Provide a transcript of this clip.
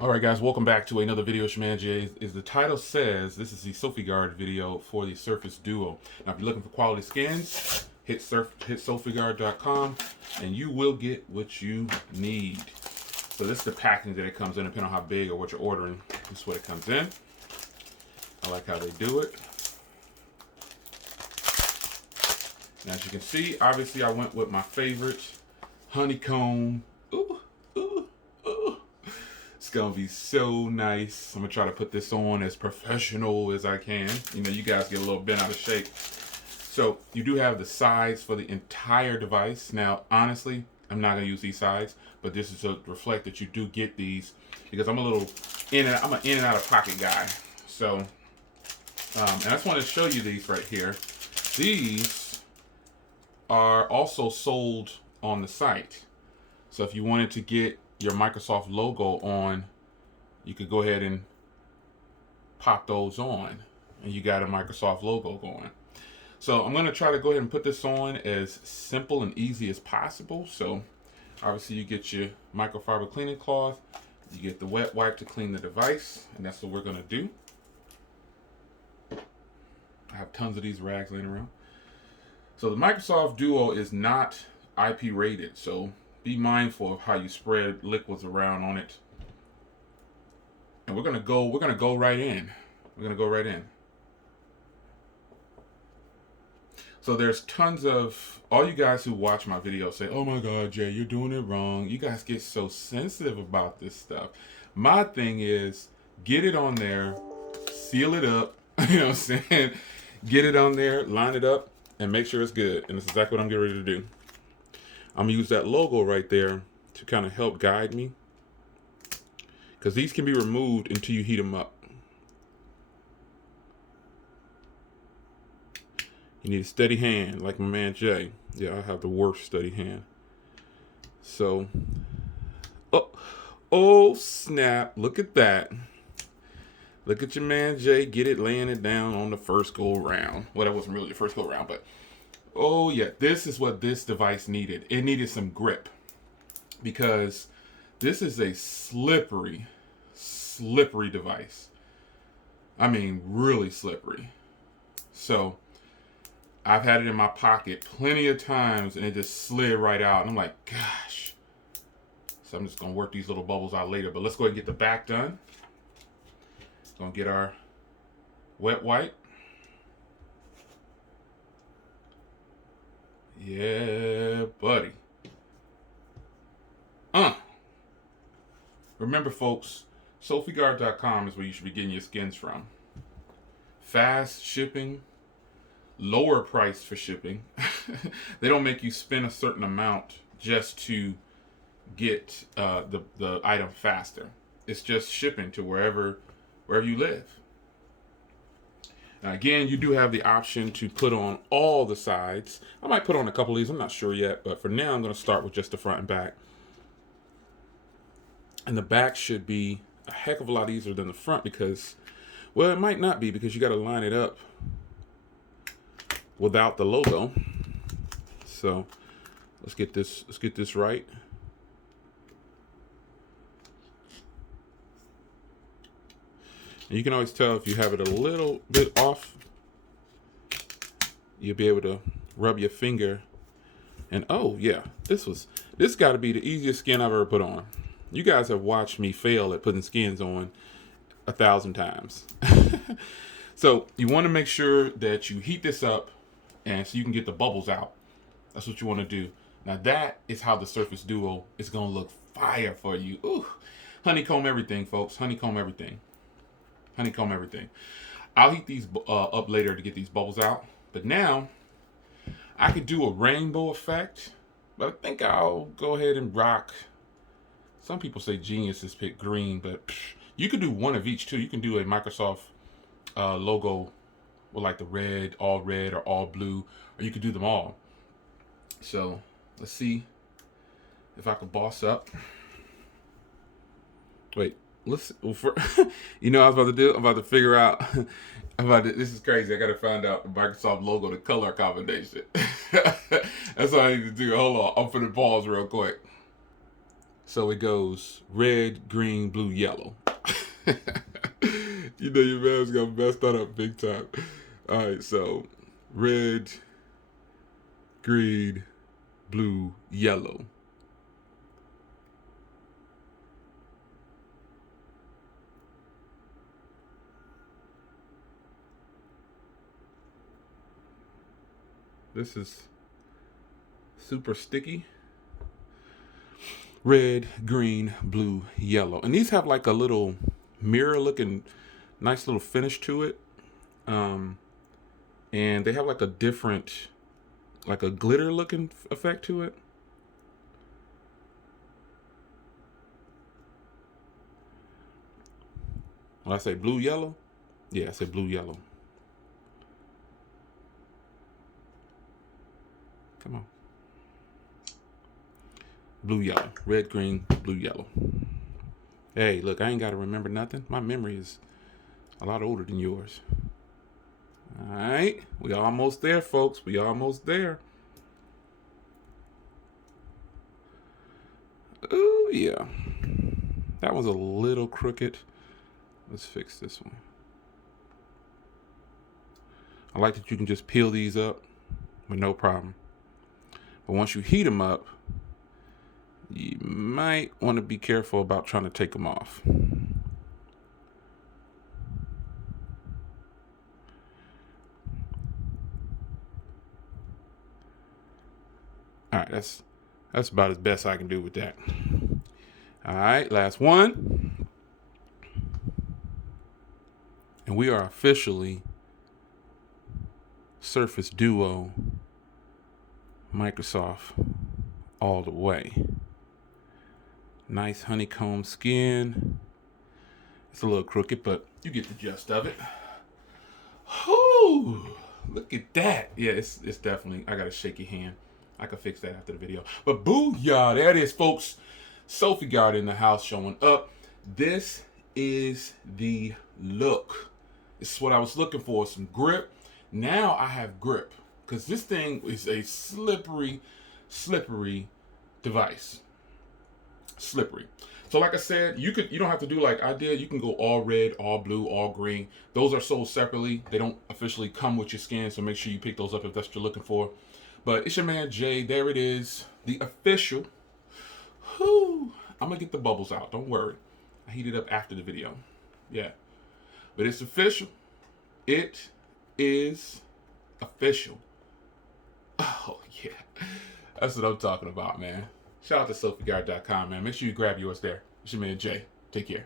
Alright guys, welcome back to another video. It's your man Jay. As the title says, this is the Sopiguard video for the Surface Duo. Now if you're looking for quality skins, hit Sopiguard.com and you will get what you need. So this is the packaging that it comes in, depending on how big or what you're ordering. This is what it comes in. I like how they do it. Now as you can see, obviously I went with my favorite honeycomb. It's gonna be so nice. I'm gonna try to put this on as professional as I can. You know, you guys get a little bent out of shape. So you do have the sides for the entire device. Now, honestly, I'm not gonna use these sides, but this is to reflect that you do get these because I'm an in and out of pocket guy. So, and I just want to show you these right here. These are also sold on the site. So if you wanted to get your Microsoft logo on, you could go ahead and pop those on and you got a Microsoft logo going. So I'm going to try to go ahead and put this on as simple and easy as possible. So obviously you get your microfiber cleaning cloth, you get the wet wipe to clean the device, and that's what we're going to do. I have tons of these rags laying around. So the Microsoft Duo is not IP rated, so be mindful of how you spread liquids around on it. And we're gonna go right in. We're gonna go right in. So there's tons of, all you guys who watch my videos say, oh my God, Jay, you're doing it wrong. You guys get so sensitive about this stuff. My thing is, get it on there, seal it up, you know what I'm saying? Get it on there, line it up, and make sure it's good. And that's exactly what I'm getting ready to do. I'm gonna use that logo right there to kind of help guide me, because these can be removed until you heat them up. You need a steady hand, like my man Jay. Yeah, I have the worst steady hand. So, oh snap! Look at that. Look at your man Jay, get it, laying it down on the first go round. Well, that wasn't really the first go round, but oh yeah, this is what this device needed. It needed some grip because this is a slippery device. I mean, really slippery. So I've had it in my pocket plenty of times and it just slid right out. And I'm like, gosh. So I'm just gonna work these little bubbles out later. But let's go ahead and get the back done. Gonna get our wet wipe. Yeah, buddy. Remember, folks, Sopiguard.com is where you should be getting your skins from. Fast shipping, lower price for shipping. They don't make you spend a certain amount just to get the item faster. It's just shipping to wherever you live. Now again, you do have the option to put on all the sides. I might put on a couple of these, I'm not sure yet, but for now I'm going to start with just the front and back. And the back should be a heck of a lot easier than the front because, well, it might not be because you got to line it up without the logo. So let's get this right. And you can always tell if you have it a little bit off. You'll be able to rub your finger. And oh yeah, this got to be the easiest skin I've ever put on. You guys have watched me fail at putting skins on 1,000 times. So you want to make sure that you heat this up and so you can get the bubbles out. That's what you want to do. Now that is how the Surface Duo is going to look fire for you. Ooh, honeycomb everything, folks. Honeycomb everything. Honeycomb everything. I'll heat these up later to get these bubbles out. But now, I could do a rainbow effect. But I think I'll go ahead and rock. Some people say geniuses pick green, but you could do one of each too. You can do a Microsoft logo with like the red or all blue. Or you could do them all. So, let's see if I can boss up. Wait. Let's, you know what I was about to do? I'm about to figure out. This is crazy. I got to find out the Microsoft logo, the color combination. That's what I need to do. Hold on. I'm finna pause real quick. So it goes red, green, blue, yellow. You know your man's gonna mess that up big time. All right, so red, green, blue, yellow. This is super sticky. Red, green, blue, yellow. And these have like a little mirror looking nice little finish to it. And they have like a different, like a glitter looking effect to it. When I say blue, yellow, yeah, I said blue, yellow. Come on. Blue, yellow. Red, green, blue, yellow. Hey, look, I ain't got to remember nothing. My memory is a lot older than yours. All right. We almost there, folks. We almost there. Oh, yeah. That was a little crooked. Let's fix this one. I like that you can just peel these up with no problem. But once you heat them up, you might want to be careful about trying to take them off. All right, that's about as best I can do with that. All right, last one. And we are officially Surface Duo Microsoft all the way. Nice honeycomb skin. It's a little crooked, but you get the gist of it. Whoo! Look at that. Yeah, it's definitely, I got a shaky hand. I can fix that after the video. But booyah, there it is, folks. Sopiguard in the house showing up. This is the look. This is what I was looking for, some grip. Now I have grip because this thing is a slippery device. Slippery. So like I said, you don't have to do like I did. You can go all red, all blue, all green. Those are sold separately. They don't officially come with your skin, so make sure you pick those up if that's what you're looking for. But it's your man Jay. There it is. The official. Whew. I'm going to get the bubbles out. Don't worry. I heat it up after the video. Yeah. But it's official. It is official. Oh, yeah. That's what I'm talking about, man. Shout out to Sopiguard.com, man. Make sure you grab yours there. It's your man Jay. Take care.